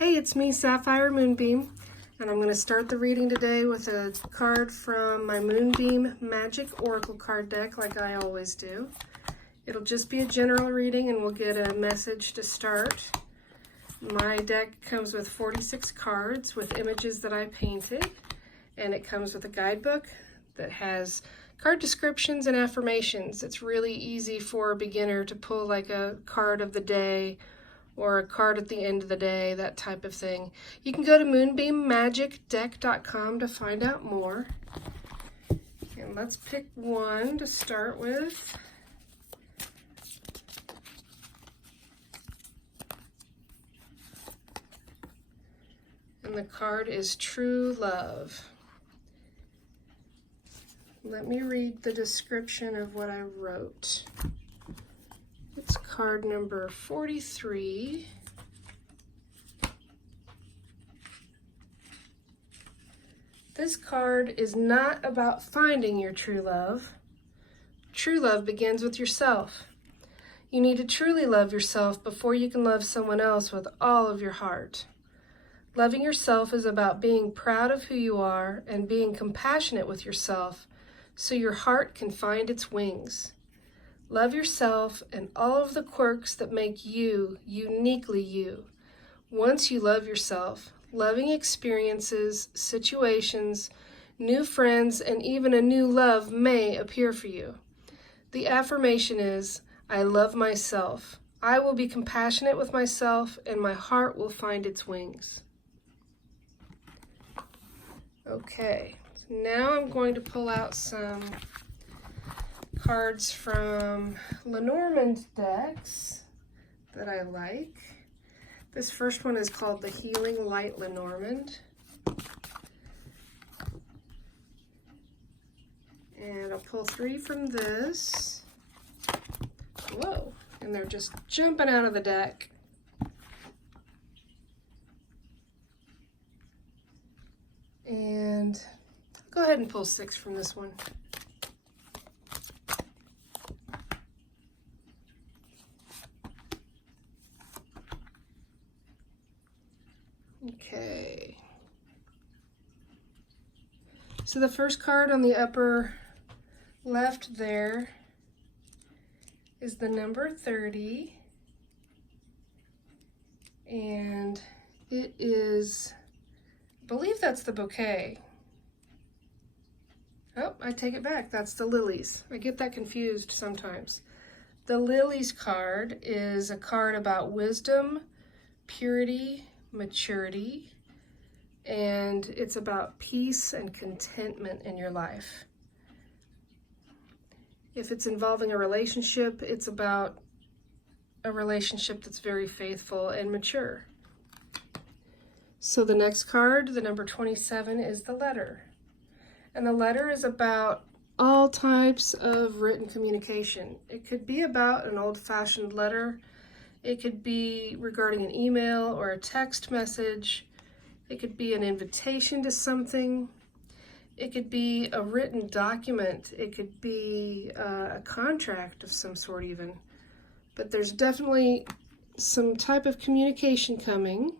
Hey, it's me, Sapphire Moonbeam, and I'm going to start the reading today with a card from my Moonbeam Magick Oracle card deck like I always do. It'll just be a general reading and we'll get a message to start. My deck comes with 46 cards with images that I painted, and it comes with a guidebook that has card descriptions and affirmations. It's really easy for a beginner to pull like a card of the day or a card at the end of the day, that type of thing. You can go to moonbeammagickdeck.com to find out more. And let's pick one to start with. And the card is True Love. Let me read the description of what I wrote. It's card number 43. This card is not about finding your true love. True love begins with yourself. You need to truly love yourself before you can love someone else with all of your heart. Loving yourself is about being proud of who you are and being compassionate with yourself so your heart can find its wings. Love yourself and all of the quirks that make you uniquely you. Once you love yourself, loving experiences, situations, new friends, and even a new love may appear for you. The affirmation is, I love myself. I will be compassionate with myself and my heart will find its wings. Okay, now I'm going to pull out some cards from Lenormand decks that I like. This first one is called the Healing Light Lenormand. And I'll pull 3 from this. Whoa, and they're just jumping out of the deck. And I'll go ahead and pull 6 from this one. Okay. So the first card on the upper left there is the number 30. And it is, I believe that's the bouquet. Oh, I take it back. That's the lilies. I get that confused sometimes. The lilies card is a card about wisdom, purity, maturity, and it's about peace and contentment in your life. If it's involving a relationship, it's about a relationship that's very faithful and mature. So the next card, the number 27, is the letter. And the letter is about all types of written communication. It could be about an old-fashioned letter. It could be regarding an email or a text message. It could be an invitation to something. It could be a written document. It could be a contract of some sort even. But there's definitely some type of communication coming.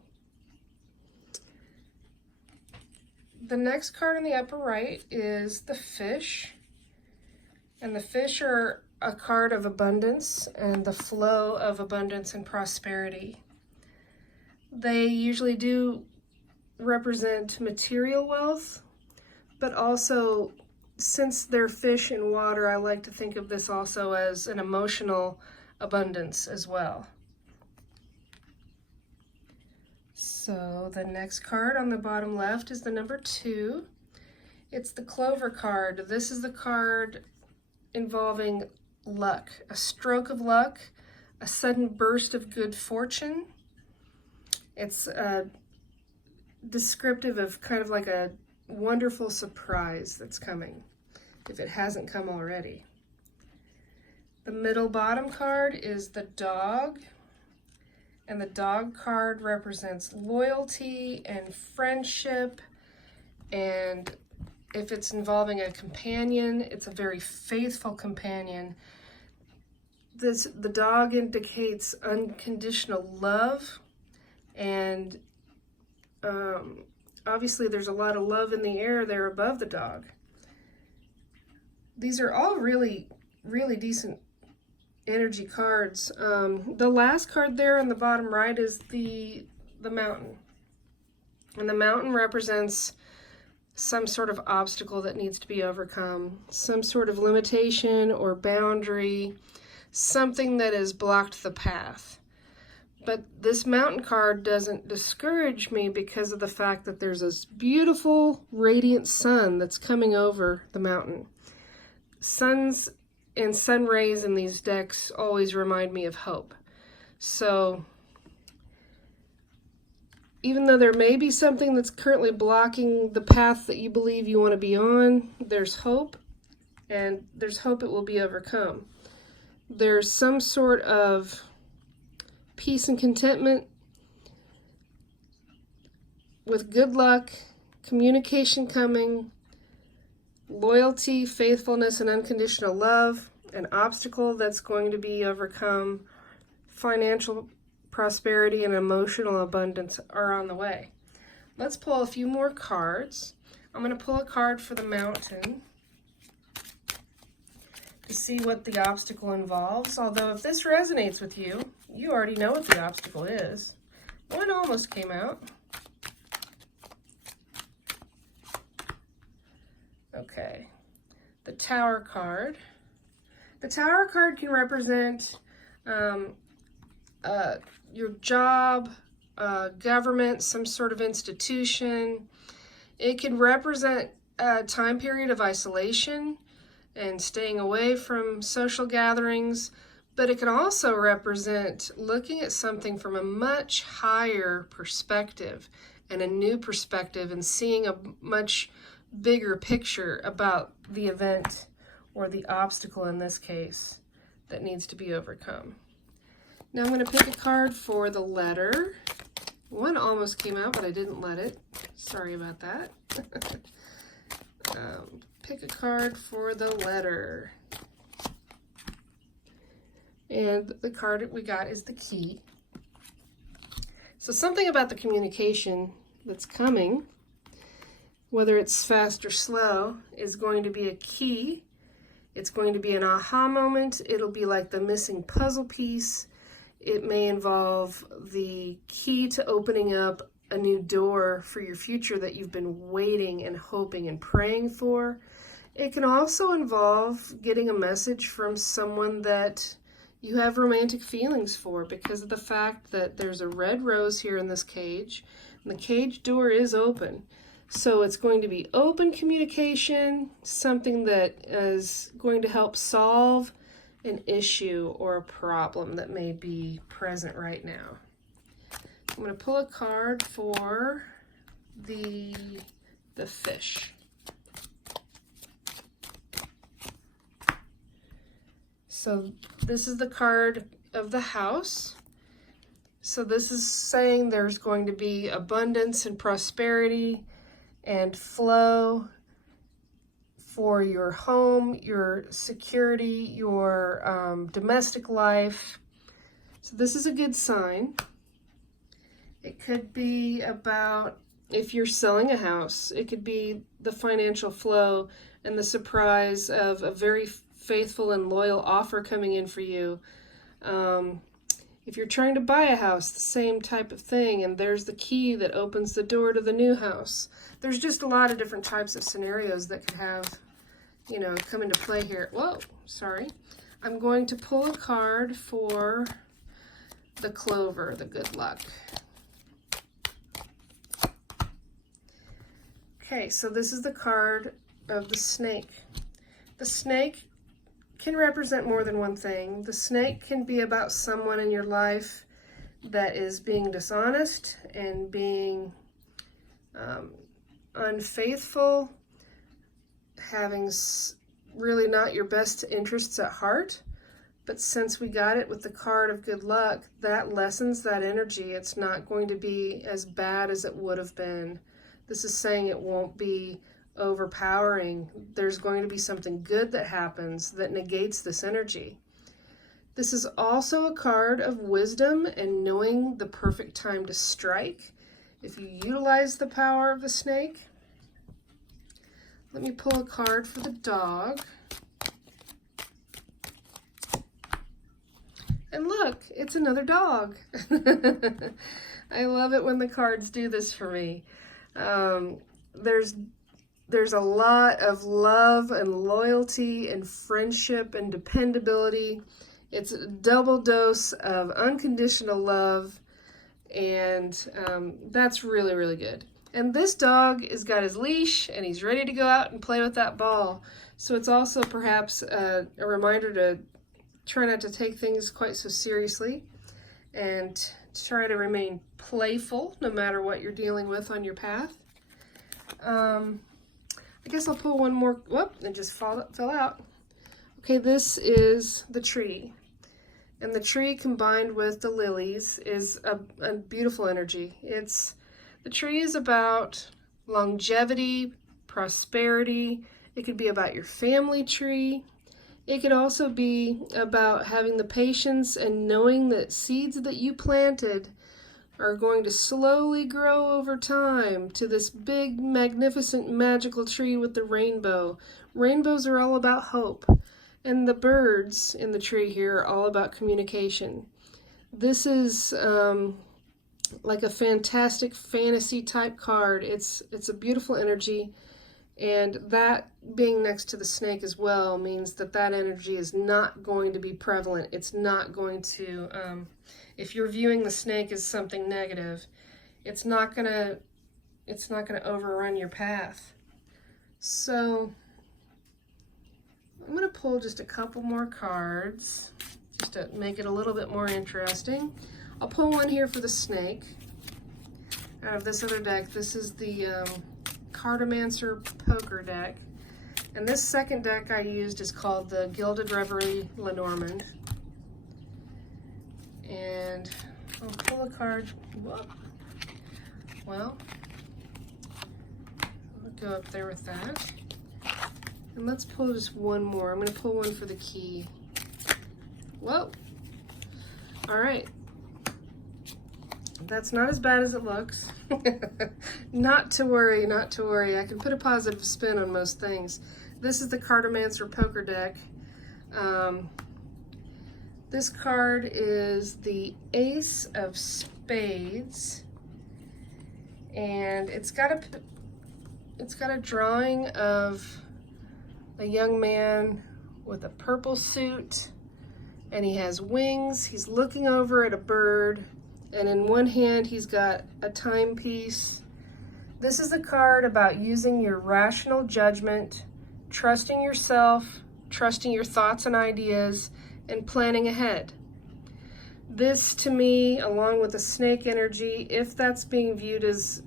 The next card on the upper right is the fish. And the fish are a card of abundance and the flow of abundance and prosperity. They usually do represent material wealth, but also, since they're fish in water, I like to think of this also as an emotional abundance as well. So the next card on the bottom left is the number 2. It's the clover card. This is the card involving luck, a stroke of luck, a sudden burst of good fortune. It's descriptive of kind of like a wonderful surprise that's coming, if it hasn't come already. The middle bottom card is the dog, and the dog card represents loyalty and friendship, and if it's involving a companion, it's a very faithful companion. The dog indicates unconditional love and Obviously, there's a lot of love in the air there above the dog. These are all really, really decent energy cards. The last card there on the bottom right is the mountain. And the mountain represents some sort of obstacle that needs to be overcome, some sort of limitation or boundary, something that has blocked the path. But this mountain card doesn't discourage me because of the fact that there's this beautiful radiant sun that's coming over the mountain. Suns and sun rays in these decks always remind me of hope. So even though there may be something that's currently blocking the path that you believe you want to be on, there's hope, and there's hope it will be overcome. There's some sort of peace and contentment with good luck, communication coming, loyalty, faithfulness, and unconditional love. An obstacle that's going to be overcome. Financial prosperity and emotional abundance are on the way. Let's pull a few more cards. I'm going to pull a card for the mountain to see what the obstacle involves. Although if this resonates with you, you already know what the obstacle is. One almost came out. Okay, the Tower card. The Tower card can represent your job, government, some sort of institution. It can represent a time period of isolation and staying away from social gatherings, but it can also represent looking at something from a much higher perspective and a new perspective and seeing a much bigger picture about the event or the obstacle in this case that needs to be overcome. Now I'm going to pick a card for the letter. One almost came out, but I didn't let it. Sorry about that. Pick a card for the letter. And the card we got is the key. So something about the communication that's coming, whether it's fast or slow, is going to be a key. It's going to be an aha moment. It'll be like the missing puzzle piece. It may involve the key to opening up a new door for your future that you've been waiting and hoping and praying for. It can also involve getting a message from someone that you have romantic feelings for because of the fact that there's a red rose here in this cage, and the cage door is open. So it's going to be open communication, something that is going to help solve an issue or a problem that may be present right now. I'm going to pull a card for the fish. So this is the card of the house. So this is saying there's going to be abundance and prosperity and flow for your home, your security, your domestic life. So this is a good sign. It could be about if you're selling a house. It could be the financial flow and the surprise of a very faithful and loyal offer coming in for you. If you're trying to buy a house, the same type of thing, and there's the key that opens the door to the new house. There's just a lot of different types of scenarios that could have, come into play here. Whoa, sorry. I'm going to pull a card for the clover, the good luck. Okay, so this is the card of the snake. The snake can represent more than one thing. The snake can be about someone in your life that is being dishonest and being unfaithful, having really not your best interests at heart. But since we got it with the card of good luck, that lessens that energy. It's not going to be as bad as it would have been. This is saying it won't be overpowering. There's going to be something good that happens that negates this energy. This is also a card of wisdom and knowing the perfect time to strike. if you utilize the power of the snake. Let me pull a card for the dog. And look, it's another dog. I love it when the cards do this for me. There's a lot of love and loyalty and friendship and dependability. It's a double dose of unconditional love, and that's really, really good. And this dog has got his leash, and he's ready to go out and play with that ball. So it's also perhaps a reminder to try not to take things quite so seriously, and try to remain playful no matter what you're dealing with on your path. I guess I'll pull one more. Whoop, it just fell out. Okay, this is the tree. And the tree combined with the lilies is a beautiful energy. The tree is about longevity, prosperity. It could be about your family tree. It could also be about having the patience and knowing that seeds that you planted are going to slowly grow over time to this big, magnificent, magical tree with the rainbow. Rainbows are all about hope. And the birds in the tree here are all about communication. This is like a fantastic fantasy type card. It's a beautiful energy, and that being next to the snake as well means that energy is not going to be prevalent. It's not going to, if you're viewing the snake as something negative, it's not gonna overrun your path. So I'm going to pull just a couple more cards just to make it a little bit more interesting. I'll pull one here for the snake out of this other deck. This is the Cartomancer Poker deck. And this second deck I used is called the Gilded Reverie Lenormand. And I'll pull a card. Whoop. Well, I'll go up there with that. And let's pull just one more. I'm going to pull one for the key. Whoa. All right. That's not as bad as it looks. Not to worry, not to worry. I can put a positive spin on most things. This is the Cartomancer Poker deck. This card is the Ace of Spades. And it's got a drawing of a young man with a purple suit, and he has wings. He's looking over at a bird, and in one hand he's got a timepiece. This is a card about using your rational judgment, trusting yourself, trusting your thoughts and ideas, and planning ahead. This, to me, along with the snake energy, if that's being viewed as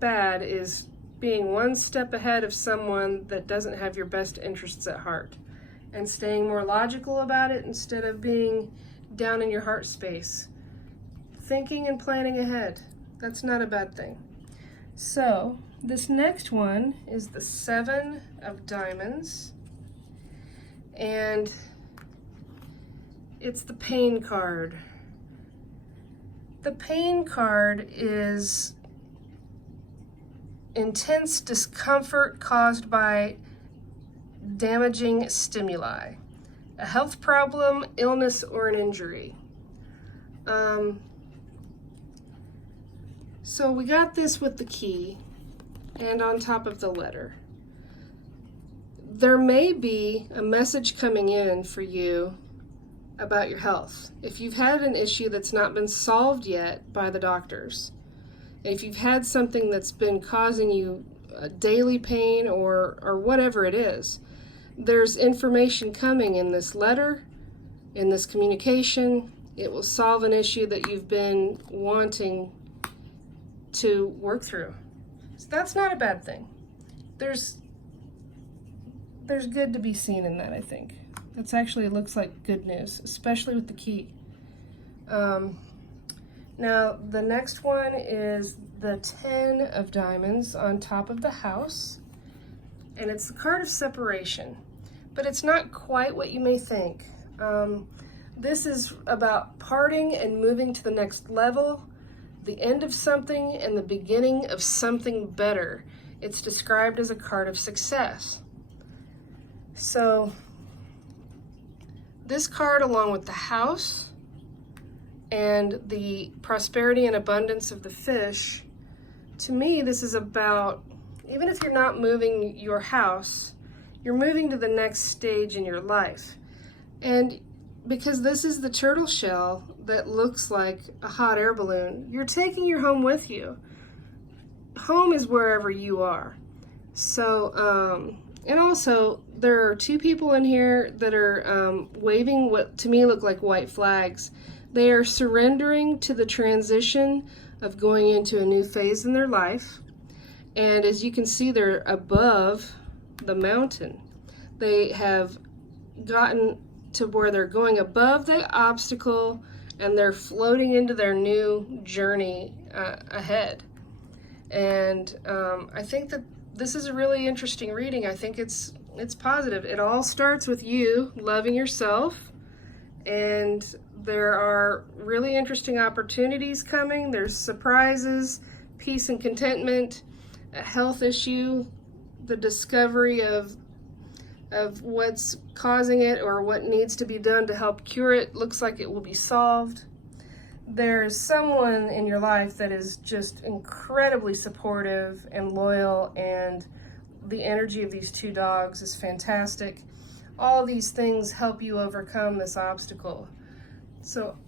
bad, is being one step ahead of someone that doesn't have your best interests at heart, and staying more logical about it instead of being down in your heart space. Thinking and planning ahead. That's not a bad thing. So this next one is the Seven of Diamonds, and it's the Pain card. The Pain card is intense discomfort caused by damaging stimuli, a health problem, illness, or an injury. So we got this with the key and on top of the letter. There may be a message coming in for you about your health. If you've had an issue that's not been solved yet by the doctors, if you've had something that's been causing you a daily pain or whatever it is, there's information coming in this letter, in this communication. It will solve an issue that you've been wanting to work through. So that's not a bad thing. There's good to be seen in that, I think. That's actually, it looks like good news, especially with the key. Now, the next one is the 10 of Diamonds on top of the house, and it's the card of separation, but it's not quite what you may think. This is about parting and moving to the next level. the end of something and the beginning of something better. It's described as a card of success. So this card, along with the house and the prosperity and abundance of the fish, to me, this is about, even if you're not moving your house, you're moving to the next stage in your life. And because this is the turtle shell that looks like a hot air balloon, you're taking your home with you. Home is wherever you are. So, and also, there are two people in here that are waving what to me look like white flags. They are surrendering to the transition of going into a new phase in their life. And as you can see, they're above the mountain. They have gotten to where they're going above the obstacle and they're floating into their new journey ahead. And I think that this is a really interesting reading. I think it's positive. It all starts with you loving yourself, and there are really interesting opportunities coming. There's surprises, peace and contentment, a health issue, the discovery of what's causing it or what needs to be done to help cure it. Looks like it will be solved. There's someone in your life that is just incredibly supportive and loyal, and the energy of these two dogs is fantastic. All these things help you overcome this obstacle. So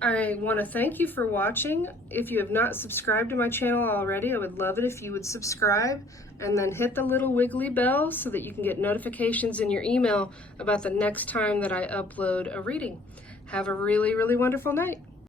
I want to thank you for watching. If you have not subscribed to my channel already, I would love it if you would subscribe and then hit the little wiggly bell so that you can get notifications in your email about the next time that I upload a reading. Have a really, really wonderful night.